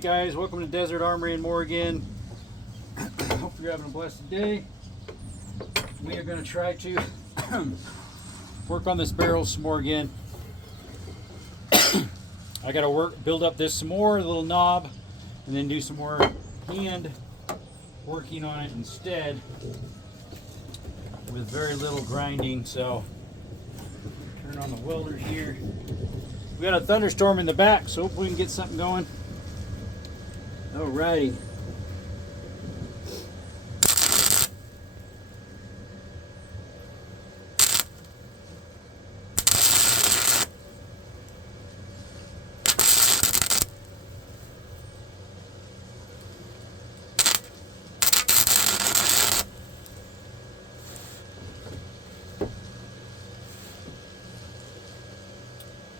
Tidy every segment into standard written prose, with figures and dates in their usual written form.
Hey guys, welcome to Desert Armory in Morgan. Hope you're having a blessed day. We are going to try to work on this barrel some more again. I got to build up this some more, a little knob, and then do some more hand working on it instead with very little grinding. So turn on the welder here. We got a thunderstorm in the back, so hopefully we can get something going. Alrighty.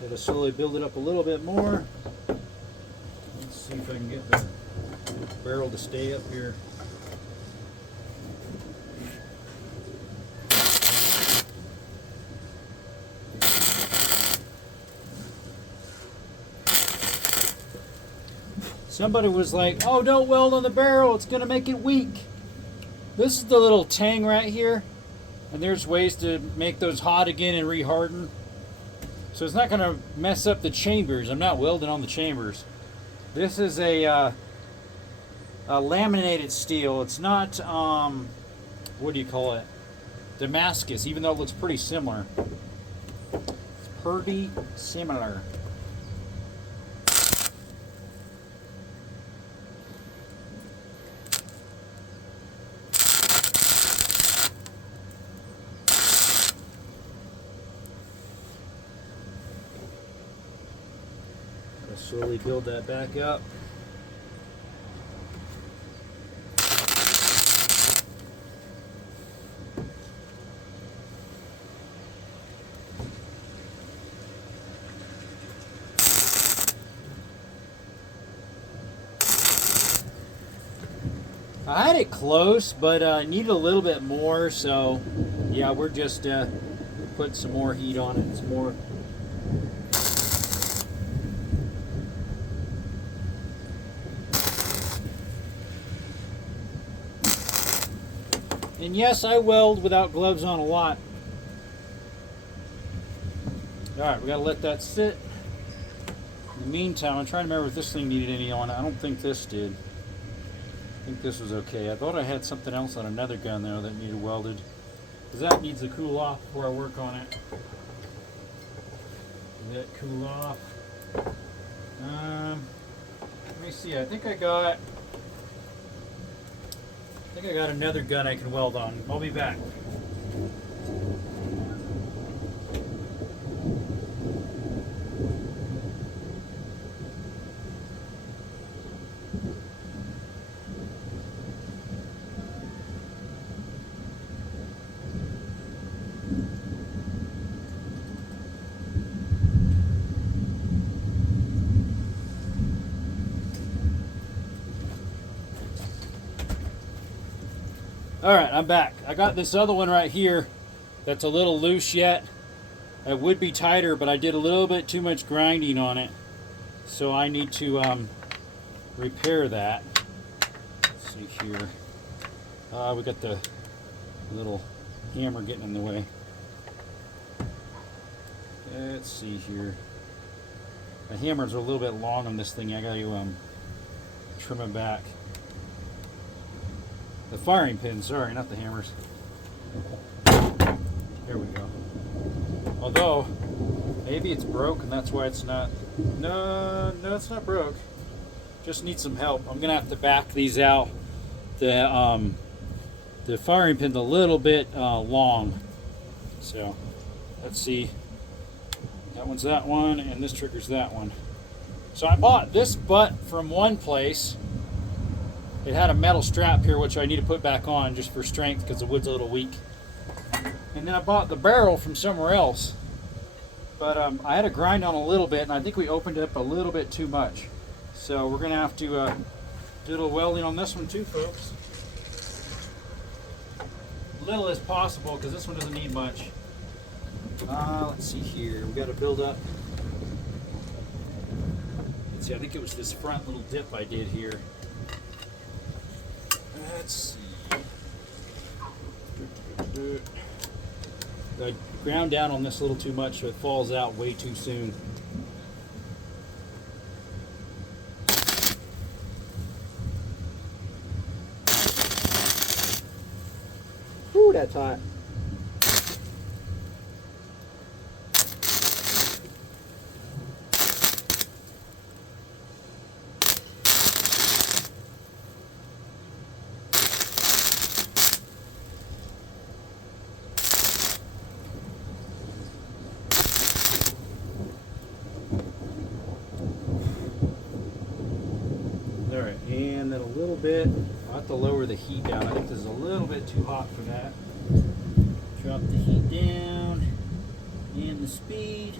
Gotta slowly build it up a little bit more. Let's see if I can get the barrel to stay up here. Somebody was like, oh, don't weld on the barrel, it's gonna make it weak. This is the little tang right here, and there's ways to make those hot again and reharden. So it's not going to mess up the chambers. I'm not welding on the chambers. This is a laminated steel. It's not, what do you call it? Damascus, even though it looks pretty similar. It's pretty similar. Slowly build that back up. I had it close, but I needed a little bit more, so yeah, we're just putting some more heat on it. Some more. And yes, I weld without gloves on a lot. Alright, we gotta let that sit. In the meantime, I'm trying to remember if this thing needed any on it. I don't think this did. I think this was okay. I thought I had something else on another gun though that needed welded. Because that needs to cool off before I work on it. Let that cool off. Let me see, I think I got another gun I can weld on. I'll be back. Alright, I'm back. I got this other one right here that's a little loose yet. It would be tighter, but I did a little bit too much grinding on it. So I need to repair that. Let's see here. We got the little hammer getting in the way. Let's see here. The hammers are a little bit long on this thing. I got to trim it back. The firing pins, sorry, not the hammers. There we go. Although, maybe it's broke and that's why it's not. No, it's not broke. Just needs some help. I'm gonna have to back these out. The firing pin's a little bit long. So, let's see. That one's that one, and this trigger's that one. So I bought this butt from one place. It had a metal strap here, which I need to put back on just for strength because the wood's a little weak. And then I bought the barrel from somewhere else. But I had to grind on a little bit, and I think we opened it up a little bit too much. So we're going to have to do a little welding on this one too, folks. Little as possible because this one doesn't need much. Let's see here. We got to build up. It's see, I think it was this front little dip I did here. Let's see. I ground down on this a little too much so it falls out way too soon. Ooh, that's hot. Alright, and then a little bit, I'll have to lower the heat down. I think this is a little bit too hot for that. Drop the heat down and the speed.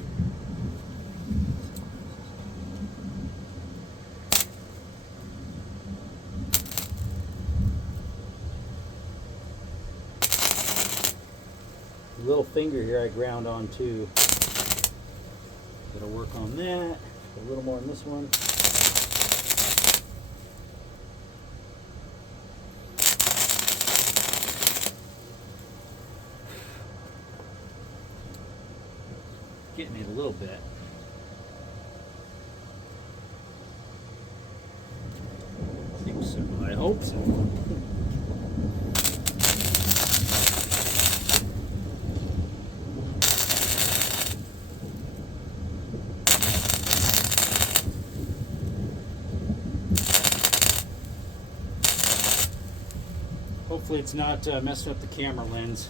The little finger here I ground on too. Gotta work on that. A little more on this one. Getting it a little bit. I think so. I hope so. Hopefully it's not messing up the camera lens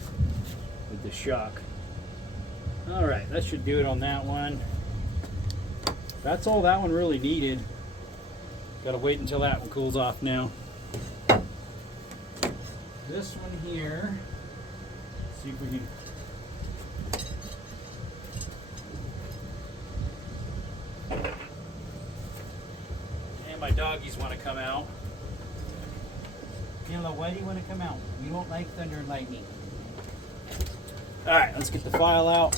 with the shock. All right, that should do it on that one. That's all that one really needed. Got to wait until that one cools off now. This one here, let's see if we can. And my doggies want to come out. Kayla, why do you want to come out? You don't like thunder and lightning. All right, let's get the file out.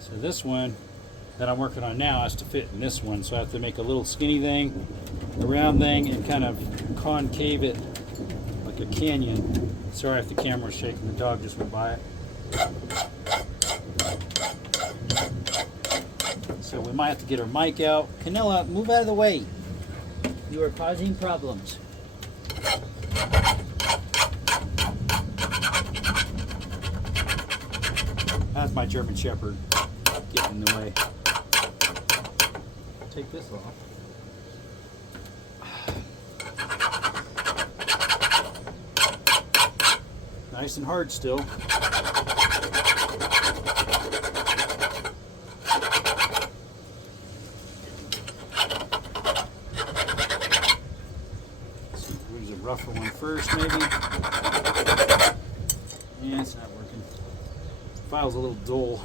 So this one that I'm working on now has to fit in this one. So I have to make a little skinny thing, a round thing, and kind of concave it like a canyon. Sorry if the camera's shaking, the dog just went by it. So we might have to get our mic out. Canella, move out of the way. You are causing problems. That's my German Shepherd getting in the way. Take this off. Nice and hard still. Use a rougher one first, maybe. Yeah, it's not working. The file's a little dull.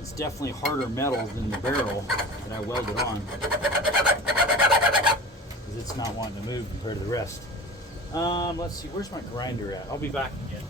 It's definitely harder metal than the barrel that I welded on. Because it's not wanting to move compared to the rest. Let's see, where's my grinder at? I'll be back again.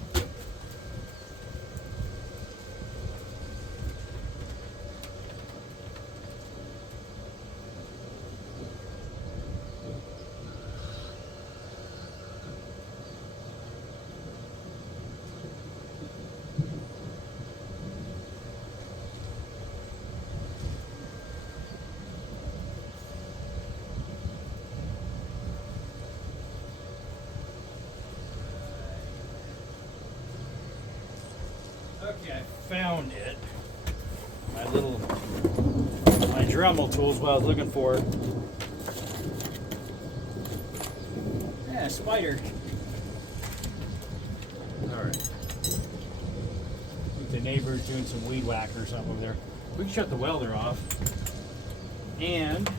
Okay, I found it. My Dremel tool's what I was looking for. Yeah, spider. Alright. I think the neighbor's doing some weed whacking or something over there. We can shut the welder off. And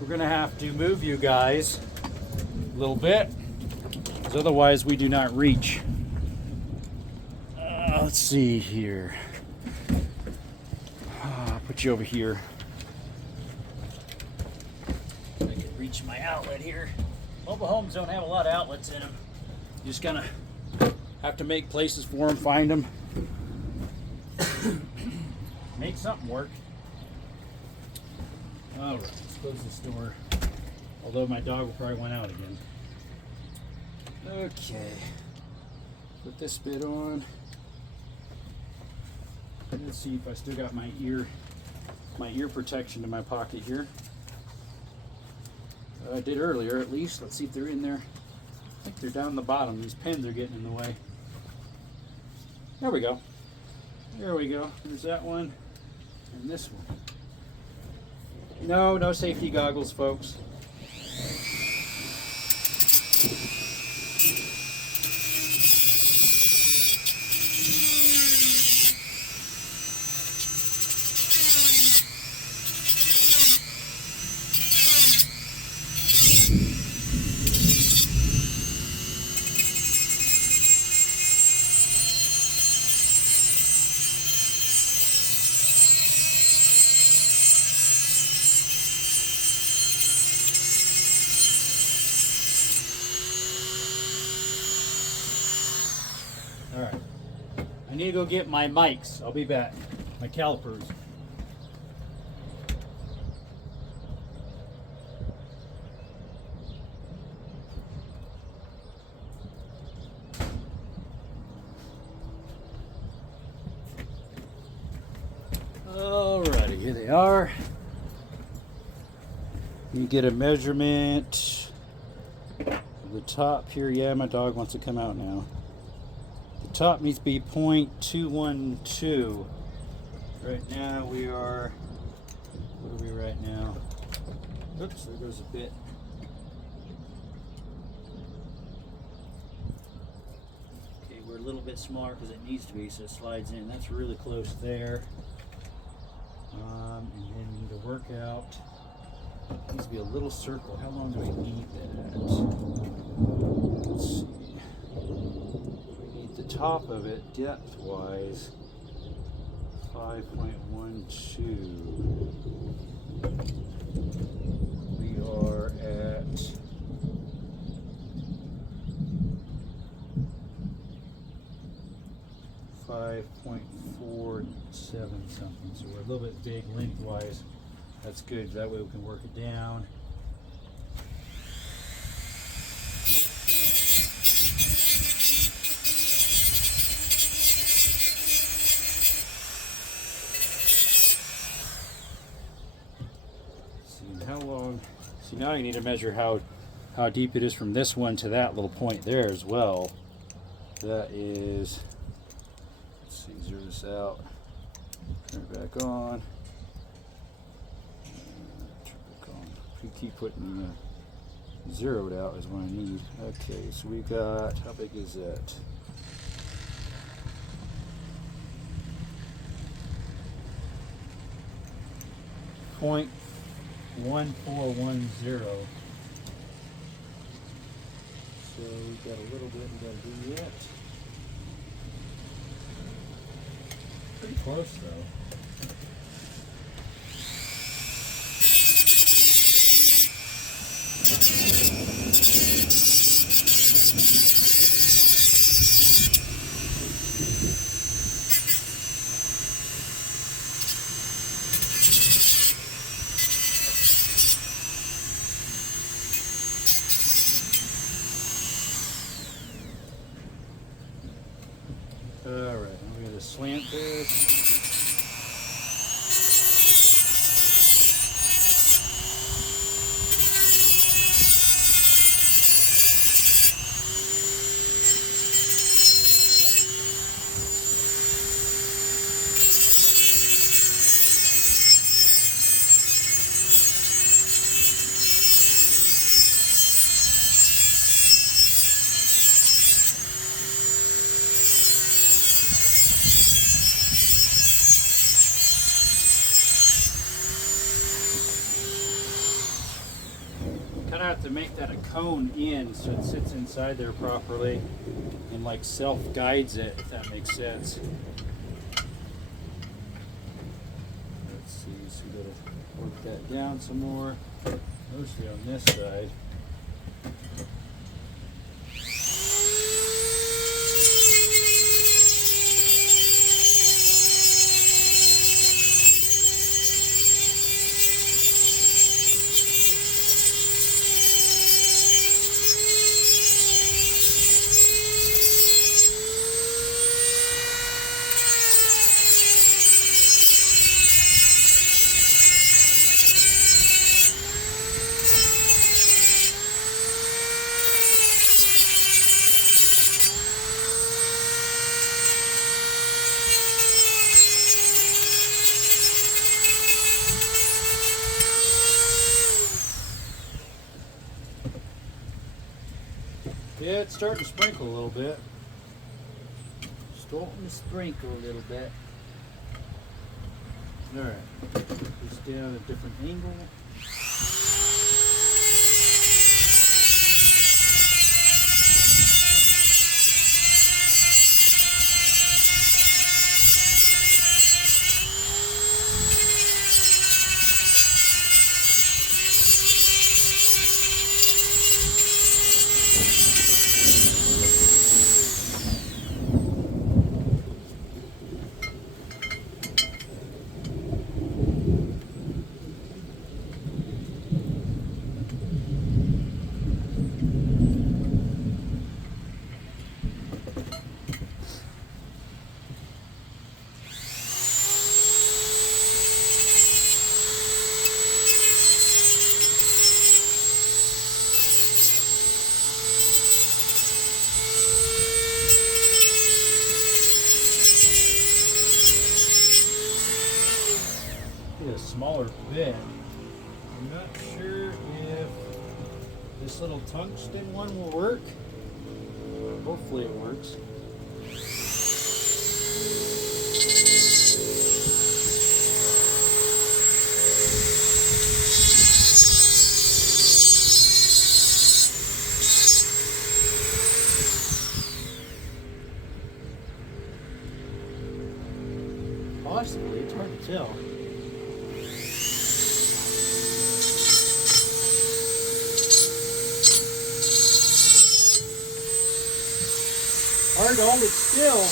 we're gonna have to move you guys a little bit, because otherwise we do not reach. let's see here. Put you over here. I can reach my outlet here. Mobile homes don't have a lot of outlets in them. You just kind of have to make places for them, find them. Make something work. All right, let's close this door. Although my dog will probably want out again. Okay. Put this bit on. Let's see if I still got my ear protection in my pocket here. I did earlier at least. Let's see if they're in there. I think they're down the bottom. These pins are getting in the way. There we go. There we go. There's that one and this one. No safety goggles, folks. All right, I need to go get my mics. I'll be back. My calipers. Alrighty, here they are. You get a measurement. The top here, yeah, my dog wants to come out now. The top needs to be 0.212. Right now we are, what are we right now? Oops, there goes a bit. Okay, we're a little bit smaller because it needs to be, so it slides in. That's really close there. And then the workout needs to be a little circle. How long do I need that? Let's see. We need the top of it depth-wise. 5.12. We are at 5.47 something. So we're a little bit big lengthwise. That's good. That way we can work it down. See how long. See, now you need to measure how deep it is from this one to that little point there as well. That is. Let's see. Zero this out. Turn it back on. We keep putting zeroed out is what I need. Okay, so we got, how big is that? .1410. So we got a little bit we got to do yet. Pretty close though. Alright, I'm going to slant this. to make that a cone in so it sits inside there properly and like self-guides it, if that makes sense. Let's see, so we gotta work that down some more, mostly on this side. Yeah, it's starting to sprinkle a little bit. Starting to sprinkle a little bit. Alright, just down a different angle. A smaller bit. I'm not sure if this little tungsten one will work. Hopefully it works. Possibly, it's hard to tell. Hard to hold it still.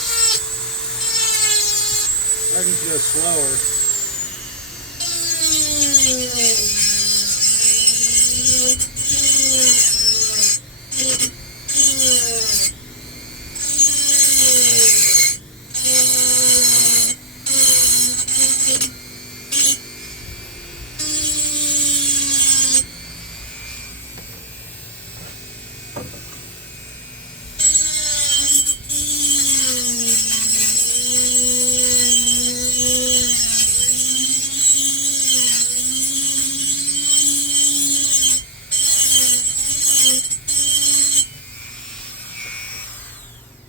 Starting to go slower.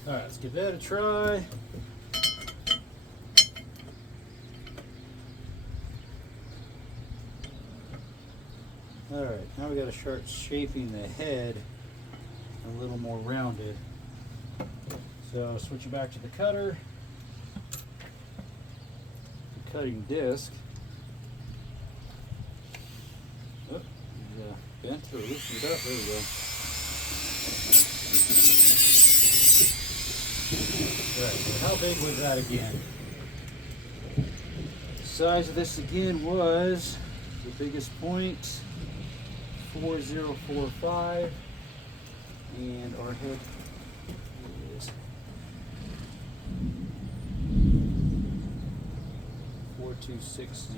Alright, let's give that a try. Alright, now we got to start shaping the head a little more rounded. So switch it back to the cutter. The cutting disc. Oh, bent or loosened it up. There we go. Alright, so how big was that again? The size of this again was the biggest point, 4045, and our head is 4260.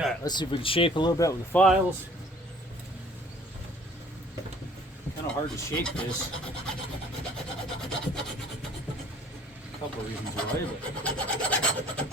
Alright, let's see if we can shape a little bit with the files. Kind of hard to shape this. A couple of reasons why, but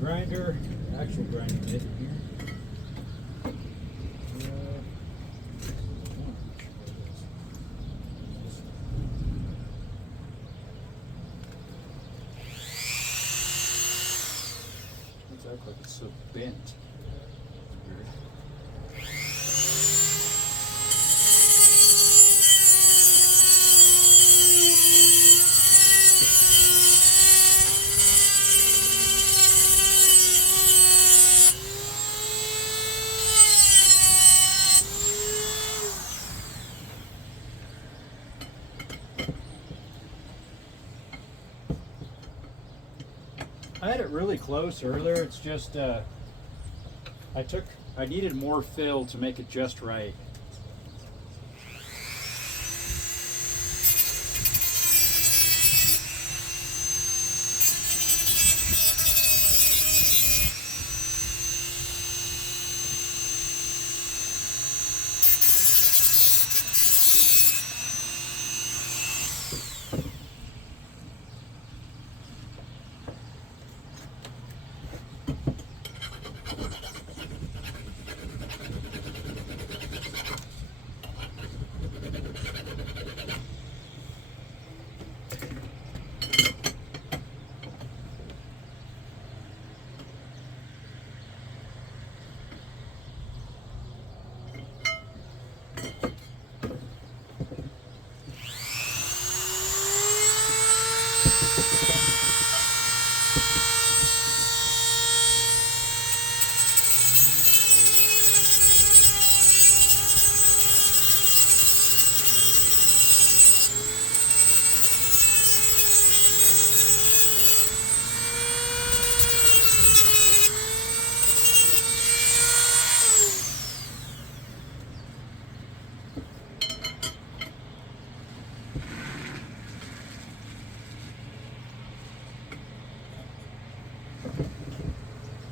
grinder, actual grinding bit here. Does that look like it's so bent? It's weird. I had it really close earlier. It's just I needed more fill to make it just right.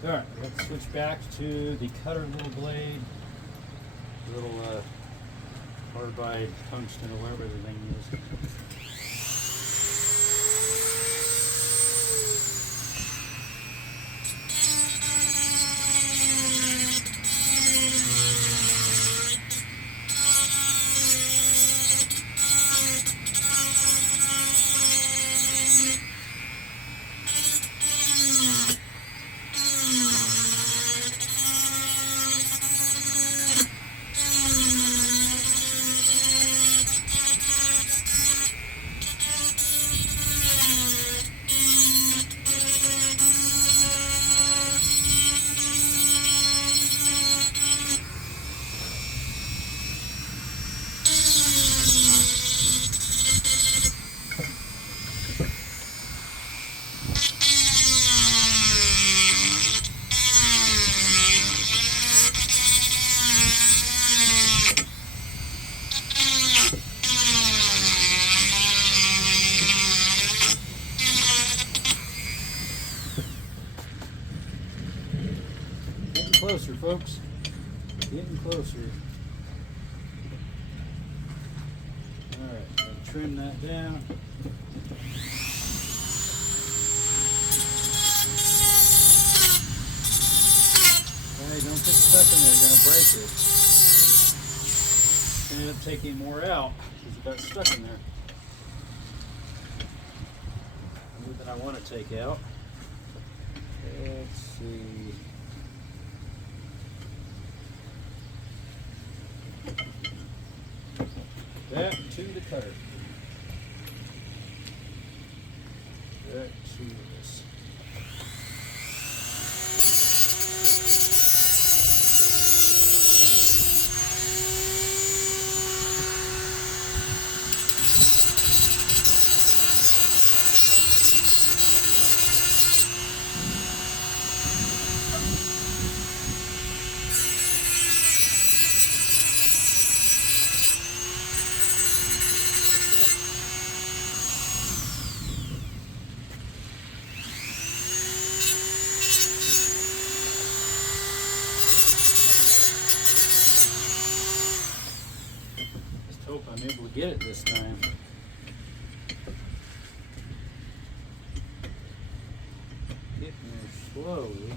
Alright, let's switch back to the cutter little blade. Little carbide tungsten or whatever the thing is. Closer, folks. Getting closer. Alright, gotta trim that down. stuck in there, you're going to break it. And end up taking more out because it got stuck in there. More than I want to take out. Let's see. Back to the cutter. Back to this. Hope I'm able to get it this time. Getting there slowly.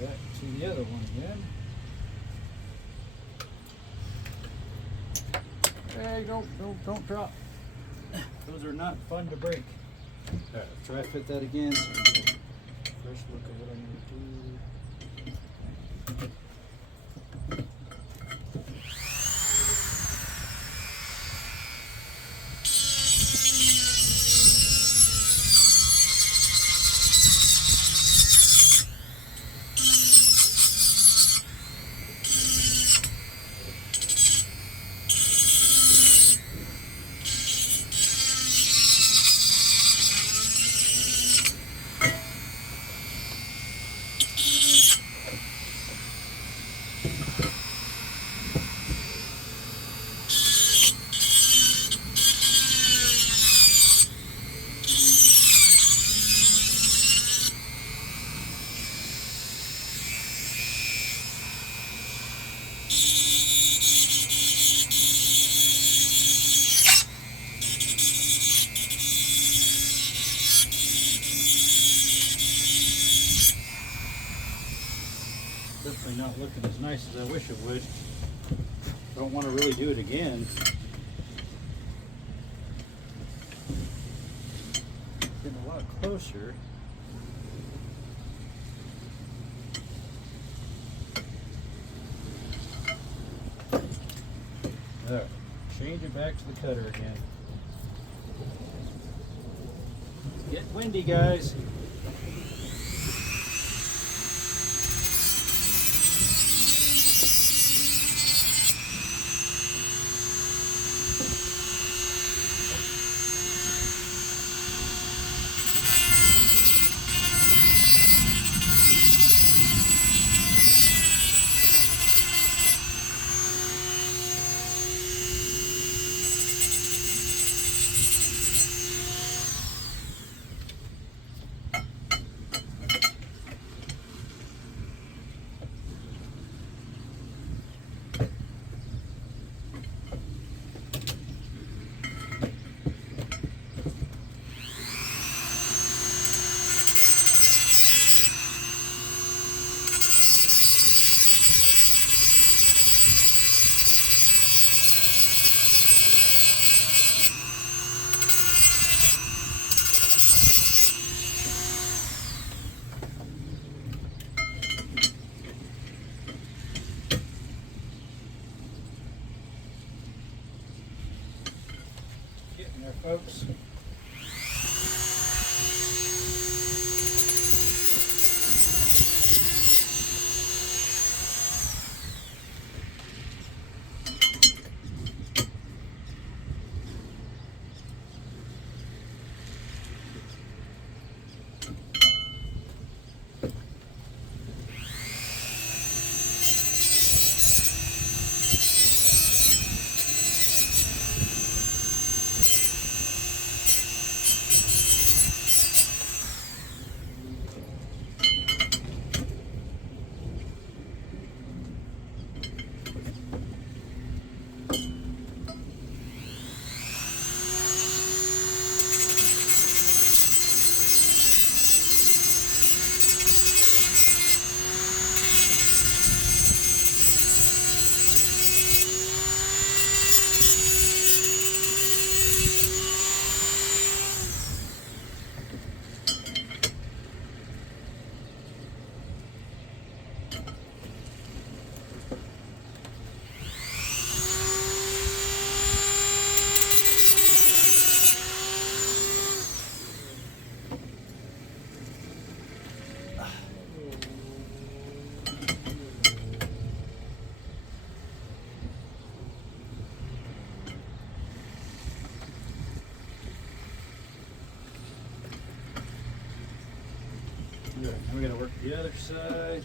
Back to the other one again. Hey, don't drop. Those are not fun to break. Alright, try to fit that again so we can get a fresh look at what I'm going to do. Definitely not looking as nice as I wish it would. Don't want to really do it again. Getting a lot closer. Alright, change it back to the cutter again. It's getting windy, guys. Getting there, folks. We're gonna work the other side.